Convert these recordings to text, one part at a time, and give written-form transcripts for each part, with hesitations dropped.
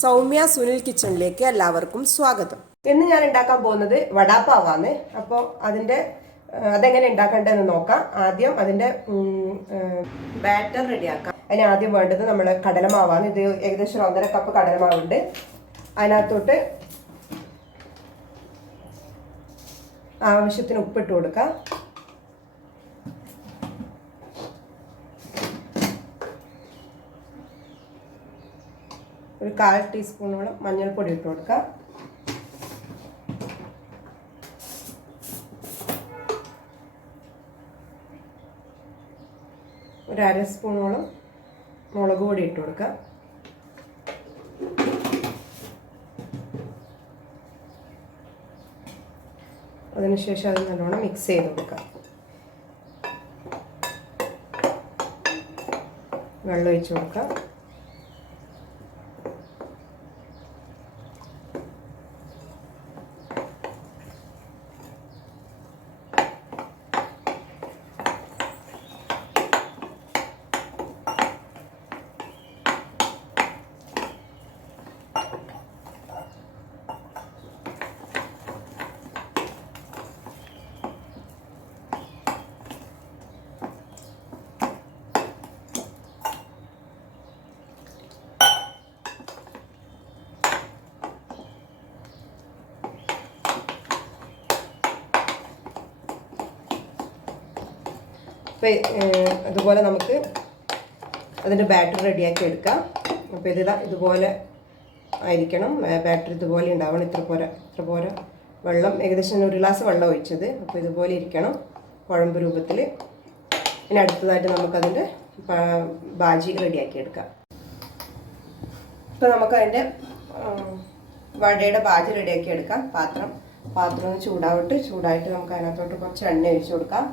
സൗമ്യ സുനിൽ കിച്ചണിലേക്ക് എല്ലാവർക്കും സ്വാഗതം. ഇന്ന് ഞാൻ ഉണ്ടാക്കാൻ പോകുന്നത് വടാപ്പാവാണ്. അപ്പോൾ അതെങ്ങനെ ഉണ്ടാക്കേണ്ടതെന്ന് നോക്കാം. ആദ്യം അതിൻ്റെ ബാറ്റർ റെഡിയാക്കാം. അതിന് ആദ്യം വേണ്ടത് നമ്മൾ കടലമാവാണ്. ഇത് ഏകദേശം 1.5 കപ്പ് കടലമാവുണ്ട്. അതിനകത്തോട്ട് ആവശ്യത്തിന് ഉപ്പിട്ട് കൊടുക്കാം. ഒരു 1/4 ടീസ്പൂണോളം മഞ്ഞൾപ്പൊടി ഇട്ട് കൊടുക്കാം. ഒരു 1/2 സ്പൂണോളം മുളക് പൊടി ഇട്ട് കൊടുക്കാം. അതിനുശേഷം അത് നല്ലോണം മിക്സ് ചെയ്ത് കൊടുക്കാം. വെള്ളം ഒഴിച്ച് കൊടുക്കാം. അപ്പോൾ അതുപോലെ നമുക്ക് അതിൻ്റെ ബാറ്റർ റെഡിയാക്കി എടുക്കാം. അപ്പോൾ ഇതുപോലെ ആയിരിക്കണം. ബാറ്റർ ഇതുപോലെ ഉണ്ടാവണം. ഇത്ര പോര വെള്ളം, ഏകദേശം 1 ഗ്ലാസ് വെള്ളം ഒഴിച്ചത്. അപ്പോൾ ഇതുപോലെ ഇരിക്കണം, കുഴമ്പ് രൂപത്തിൽ. ഇനി അടുത്തതായിട്ട് നമുക്കതിൻ്റെ ബാജി റെഡിയാക്കി എടുക്കാം. ഇപ്പോൾ നമുക്കതിൻ്റെ വടയുടെ ബാജി റെഡിയാക്കി എടുക്കാം. പാത്രം ഒന്ന് ചൂടായിട്ട് നമുക്ക് അതിനകത്തോട്ട് കുറച്ച് എണ്ണ ഒഴിച്ച് കൊടുക്കാം.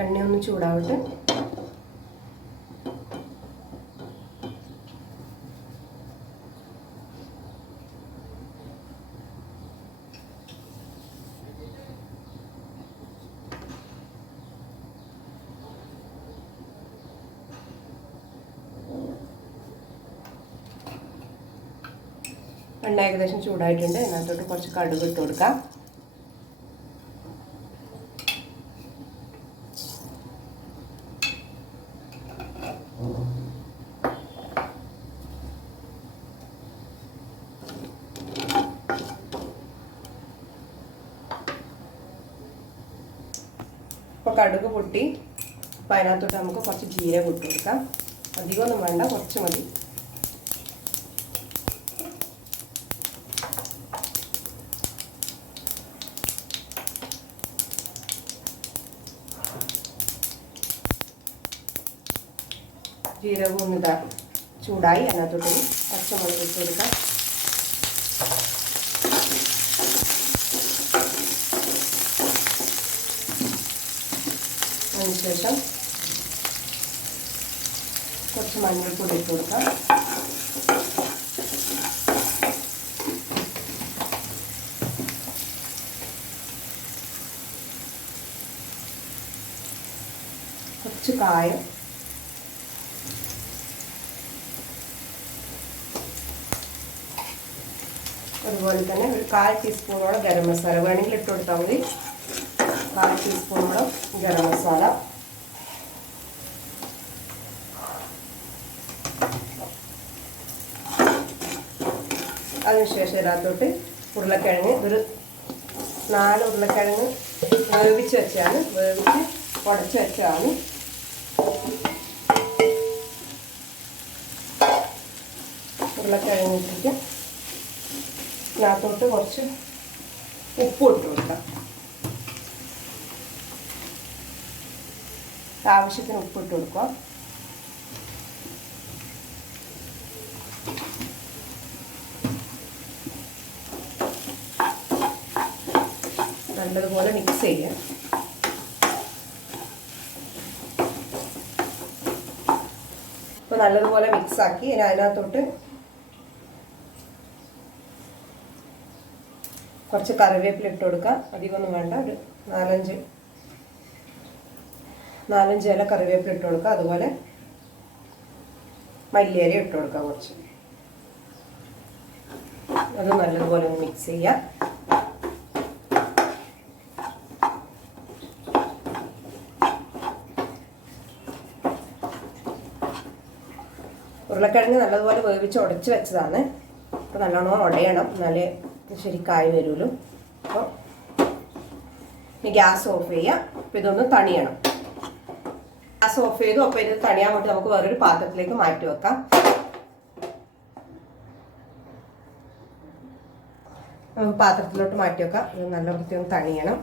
എണ്ണ ഒന്ന് ചൂടാവട്ടെ. എണ്ണ ഏകദേശം ചൂടായിട്ടുണ്ട്. അതിനകത്തോട്ട് കുറച്ച് കടുക് ഇട്ട് കൊടുക്കാം. ഇപ്പോൾ കടുക് പൊട്ടി. അപ്പോൾ അതിനകത്തോട്ട് നമുക്ക് കുറച്ച് ജീരകം ഇട്ട് കൊടുക്കാം. അധികമൊന്നും വേണ്ട, കുറച്ച് മതി. ജീരകം ഒന്ന് ചൂടായി. അതിനകത്തോട്ട് പച്ചമുളക് ഇട്ട് കൊടുക്കാം. അതിനുശേഷം കുറച്ച് മഞ്ഞൾപ്പൊടി ഇട്ട് കൊടുക്കാം. കുറച്ച് കായം, അതുപോലെ തന്നെ ഒരു 1/4 ടീസ്പൂണോളം ഗരം മസാല വേണമെങ്കിൽ ഇട്ട് കൊടുത്താൽ മതി. 1/4 ടീസ്പൂണോളം ഗരം മസാല. അതിനുശേഷം ഇതിനകത്തോട്ട് ഉരുളക്കിഴങ്ങ്, ഒരു 4 ഉരുളക്കിഴങ്ങ് വേവിച്ച് ഉടച്ച് വെച്ചാണ്. ഉരുളക്കിഴങ്ങ് ഇട്ടിട്ട് ഇതിനകത്തോട്ട് കുറച്ച് ഉപ്പ് ഇട്ട് കൊടുക്കാം. ആവശ്യത്തിന് ഉപ്പിട്ട് കൊടുക്കുക. നല്ലതുപോലെ മിക്സ് ചെയ്യാം. അപ്പോൾ നല്ലതുപോലെ മിക്സാക്കി ഇനി അതിനകത്തോട്ട് കുറച്ച് കറിവേപ്പില ഇട്ട് കൊടുക്കുക. അധികമൊന്നും വേണ്ട, ഒരു നാലഞ്ച് ഇല കറിവേപ്പില ഇട്ട് കൊടുക്കുക. അതുപോലെ മല്ലിയില ഇട്ട് കൊടുക്കുക കുറച്ച്. അത് നല്ലതുപോലെ ഒന്ന് മിക്സ് ചെയ്യുക. ഉരുളക്കിഴങ്ങ് നല്ലതുപോലെ വേവിച്ച് ഉടച്ച് വെച്ചതാണ്. അപ്പോൾ നല്ലോണം ഉടയണം, എന്നാലേ ശരിക്കായി വരുള്ളൂ. അപ്പോൾ ഇനി ഗ്യാസ് ഓഫ് ചെയ്യുക. അപ്പോൾ ഇതൊന്ന് തണിയണം. ഗ്യാസ് ഓഫ് ചെയ്തു. അപ്പോൾ ഇത് തണിയാൻ വേണ്ടി നമുക്ക് വേറൊരു പാത്രത്തിലേക്ക് മാറ്റി വെക്കാം. നമുക്ക് പാത്രത്തിലോട്ട് മാറ്റി വെക്കാം. ഇത് നല്ല വൃത്തി ഒന്ന് തണിയണം.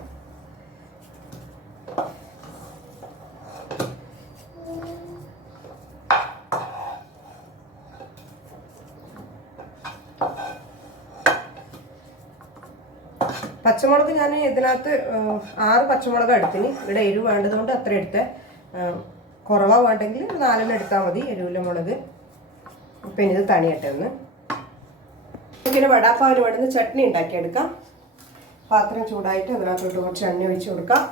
പച്ചമുളക് ഞാൻ ഇതിനകത്ത് 6 പച്ചമുളക് എടുത്തിന്. ഇവിടെ എരിവ് വേണ്ടതുകൊണ്ട് അത്ര എടുത്ത്. കുറവാ വേണ്ടെങ്കിൽ 4 എടുത്താൽ മതി എരിവുള്ള മുളക്. പിന്നെ ഇത് തണിയട്ടെ ഒന്ന്. പിന്നെ വടാപ്പാവിന് വേണ്ടുന്ന ചട്നി ഉണ്ടാക്കിയെടുക്കാം. പാത്രം ചൂടായിട്ട് അതിനകത്തോട്ട് കുറച്ച് എണ്ണ ഒഴിച്ച് കൊടുക്കാം.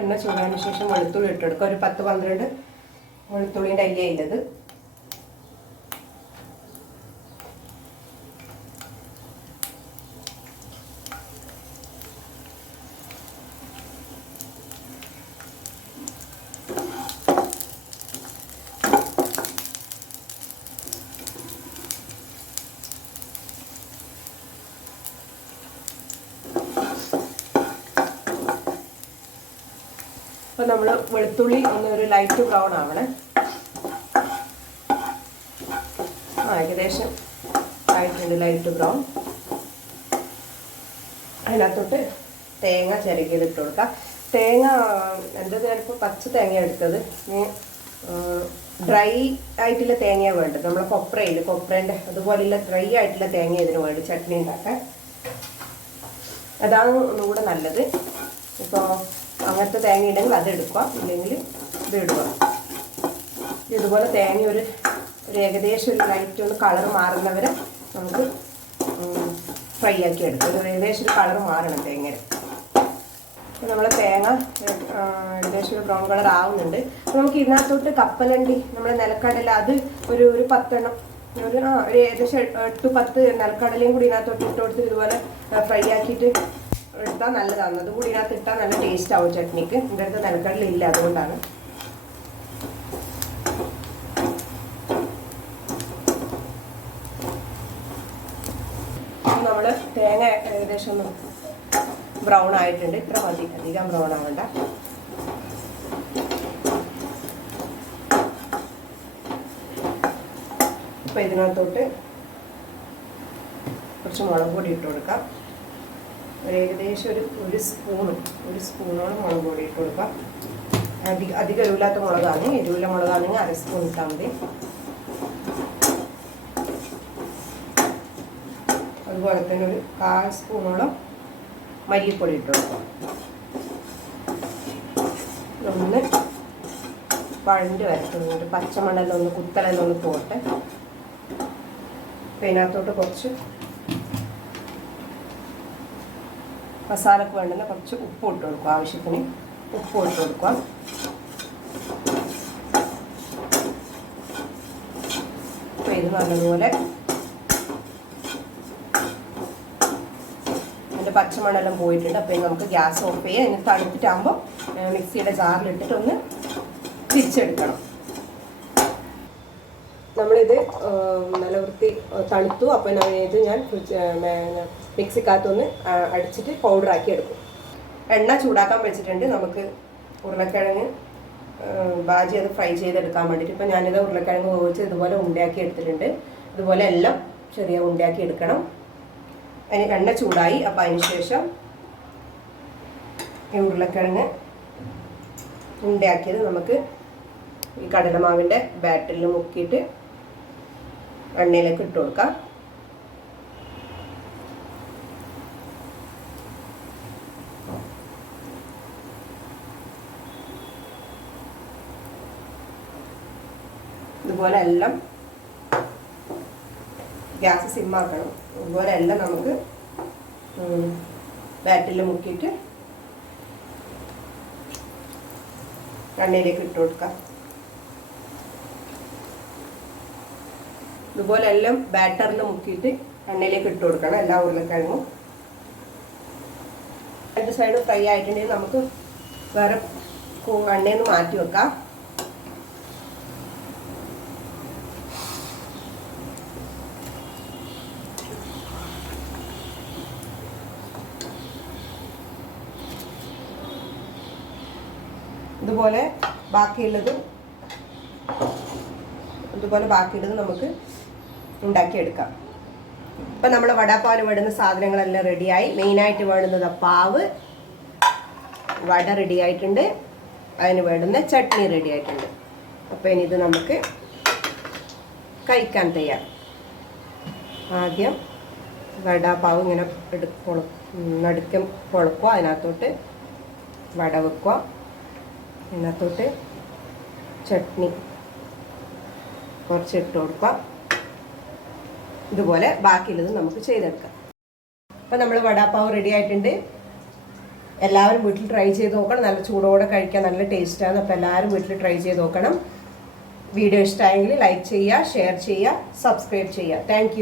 എണ്ണ ചൂടായതിന് ശേഷം വെളുത്തുള്ളി ഇട്ടെടുക്കുക. ഒരു 10-12 വെളുത്തുള്ളിൻ്റെ അയിലത്. അപ്പോൾ നമ്മൾ വെളുത്തുള്ളി ഒരു ലൈറ്റ് ബ്രൗൺ ആവണേ. ഏകദേശം ആയിട്ടുണ്ട് ലൈറ്റ് ബ്രൗൺ. അതിനകത്തോട്ട് തേങ്ങ ചിരകിയത് ഇട്ട് കൊടുക്കാം. തേങ്ങ എൻ്റെ ചിലപ്പോൾ പച്ച തേങ്ങ എടുത്തത്. ഡ്രൈ ആയിട്ടുള്ള തേങ്ങയാണ് വേണ്ടത്. നമ്മളെ കൊപ്രേൻ്റെ അതുപോലെയുള്ള ഡ്രൈ ആയിട്ടുള്ള തേങ്ങ ഇതിന് വേണ്ടി ചട്നി ഉണ്ടാക്കാൻ. അതാണ് ഒന്നുകൂടെ നല്ലത്. ഇപ്പോൾ അങ്ങനത്തെ തേങ്ങ ഉണ്ടെങ്കിൽ അത് എടുക്കുക, ഇല്ലെങ്കിൽ ഇത് ഇടുക. ഇതുപോലെ തേങ്ങ ഒരു ഏകദേശം ഒരു ലൈറ്റ് ഒന്ന് കളർ മാറുന്നവരെ നമുക്ക് ഫ്രൈ ആക്കി എടുക്കാം. ഒരു ഏകദേശം ഒരു കളർ മാറണം തേങ്ങ. അപ്പോൾ നമ്മളെ തേങ്ങ ഏകദേശം ഒരു ബ്രൗൺ കളർ ആവുന്നുണ്ട്. അപ്പോൾ നമുക്ക് ഇതിനകത്തോട്ട് കപ്പലണ്ടി, നമ്മളെ നിലക്കടല, അത് ഒരു 10 എണ്ണം, ഒരു ഏകദേശം 8-10 നിലക്കടലയും കൂടി ഇതിനകത്തോട്ട് ഇട്ട് കൊടുത്ത് ഇതുപോലെ ഫ്രൈ ആക്കിയിട്ട് എടുത്താൽ നല്ലതാണ്. അതും കൂടി ഇതിനകത്ത് ഇട്ടാൽ നല്ല ടേസ്റ്റ് ആവും ചട്നിക്ക്. എൻ്റെ അടുത്ത് നിലക്കടല ഇല്ല, അതുകൊണ്ടാണ്. നമ്മൾ തേങ്ങ ഏകദേശം ഒന്ന് ബ്രൗൺ ആയിട്ടുണ്ട്. ഇത്ര മതി, അധികം ബ്രൗൺ ആവണ്ട. അപ്പോൾ ഇതിനകത്തോട്ട് കുറച്ച് മുളക് പൊടി ഇട്ട് കൊടുക്കാം. ഏകദേശം ഒരു സ്പൂണോളം മുളക് പൊടി ഇട്ട് കൊടുക്കാം. അധികം എരിവില്ലാത്ത മുളകാണ്. എരിവുള്ള മുളകാണെങ്കിൽ 1/2 സ്പൂൺ ഇട്ടാൽ മതി. അതുപോലെ തന്നെ ഒരു 1/4 സ്പൂണോളം മല്ലിപ്പൊടി ഇട്ട് കൊടുക്കാം. ഒന്ന് വഴണ്ട് വരട്ടുന്നുണ്ട്. പച്ചമണെല്ലാം ഒന്ന് കുത്തലെല്ലാം ഒന്ന് പോട്ടെ. അപ്പം ഇതിനകത്തോട്ട് കുറച്ച് മസാലക്ക് വേണ്ടുന്ന കുറച്ച് ഉപ്പ് ഇട്ട് കൊടുക്കുക. ആവശ്യത്തിന് ഉപ്പ് ഇട്ട് കൊടുക്കുക. അപ്പോൾ ഇത് നല്ലതുപോലെ അതിൻ്റെ പച്ചമണെല്ലാം പോയിട്ടുണ്ട്. അപ്പോൾ നമുക്ക് ഗ്യാസ് ഓഫ് ചെയ്യുക. അതിന് തണുത്തിട്ടാകുമ്പോൾ മിക്സിയുടെ ജാറിലിട്ടിട്ട് ഒന്ന് തിരിച്ചെടുക്കണം. നമ്മളിത് നല്ല വൃത്തി തണുത്തു. അപ്പോൾ ഇത് ഞാൻ മിക്സിക്കകത്തൊന്ന് അടിച്ചിട്ട് പൗഡറാക്കി എടുക്കും. എണ്ണ ചൂടാക്കാൻ വെച്ചിട്ടുണ്ട്. നമുക്ക് ഉരുളക്കിഴങ്ങ് ബാജി അത് ഫ്രൈ ചെയ്തെടുക്കാൻ വേണ്ടിയിട്ട്. ഇപ്പോൾ ഞാനിത് ഉരുളക്കിഴങ്ങ് വേവിച്ച് ഇതുപോലെ ഉണ്ടയാക്കി എടുത്തിട്ടുണ്ട്. ഇതുപോലെ എല്ലാം ചെറിയ ഉണ്ടയാക്കി എടുക്കണം. അതിന് എണ്ണ ചൂടായി. അപ്പോൾ അതിന് ശേഷം ഈ ഉരുളക്കിഴങ്ങ് ഉണ്ടാക്കിയത് നമുക്ക് ഈ കടലമാവിൻ്റെ ബാറ്ററിൽ മുക്കിയിട്ട് എണ്ണയിലേക്ക് ഇട്ട് കൊടുക്കാം. ഇതുപോലെ എല്ലാം ഗ്യാസ് സിമ്മാക്കണം. ഇതുപോലെ എല്ലാം നമുക്ക് ബാറ്ററിൽ മുക്കിയിട്ട് എണ്ണയിലേക്ക് ഇട്ട് കൊടുക്കാം. ഇതുപോലെ എല്ലാം ബാറ്ററിൽ മുക്കിയിട്ട് എണ്ണയിലേക്ക് ഇട്ട് കൊടുക്കണം. എല്ലാ ഉരുളക്കിഴങ്ങും രണ്ട് സൈഡ് ഫ്രൈ ആയിട്ടുണ്ടെങ്കിൽ നമുക്ക് വേറെ എണ്ണയിൽ നിന്ന് മാറ്റി വെക്കാം. ഇതുപോലെ ബാക്കിയുള്ളത് നമുക്ക് ഉണ്ടാക്കിയെടുക്കാം. ഇപ്പം നമ്മൾ വടാപ്പാവിന് വേണ്ടുന്ന സാധനങ്ങളെല്ലാം റെഡിയായി. മെയിനായിട്ട് വേണ്ടുന്നത് പാവ്, വട റെഡി ആയിട്ടുണ്ട്, അതിന് വേണ്ടുന്ന ചട്നി റെഡി ആയിട്ടുണ്ട്. അപ്പോൾ ഇനി ഇത് നമുക്ക് കഴിക്കാൻ തയ്യാർ. ആദ്യം വടാപ്പാവ് ഇങ്ങനെ നടുക്കം പൊളക്കുക, അതിനകത്തോട്ട് വട വെക്കുക, അതിനകത്തോട്ട് ചട്നി കുറച്ചിട്ട് കൊടുക്കുക. ഇതുപോലെ ബാക്കിയുള്ളത് നമുക്ക് ചെയ്തെടുക്കാം. അപ്പോൾ നമ്മൾ വടാപ്പാവ് റെഡി ആയിട്ടുണ്ട്. എല്ലാവരും വീട്ടിൽ ട്രൈ ചെയ്ത് നോക്കണം. നല്ല ചൂടോടെ കഴിക്കാൻ നല്ല ടേസ്റ്റാണ്. അപ്പോൾ എല്ലാവരും വീട്ടിൽ ട്രൈ ചെയ്ത് നോക്കണം. വീഡിയോ ഇഷ്ടമായെങ്കിൽ ലൈക്ക് ചെയ്യുക, ഷെയർ ചെയ്യുക, സബ്സ്ക്രൈബ് ചെയ്യുക. താങ്ക്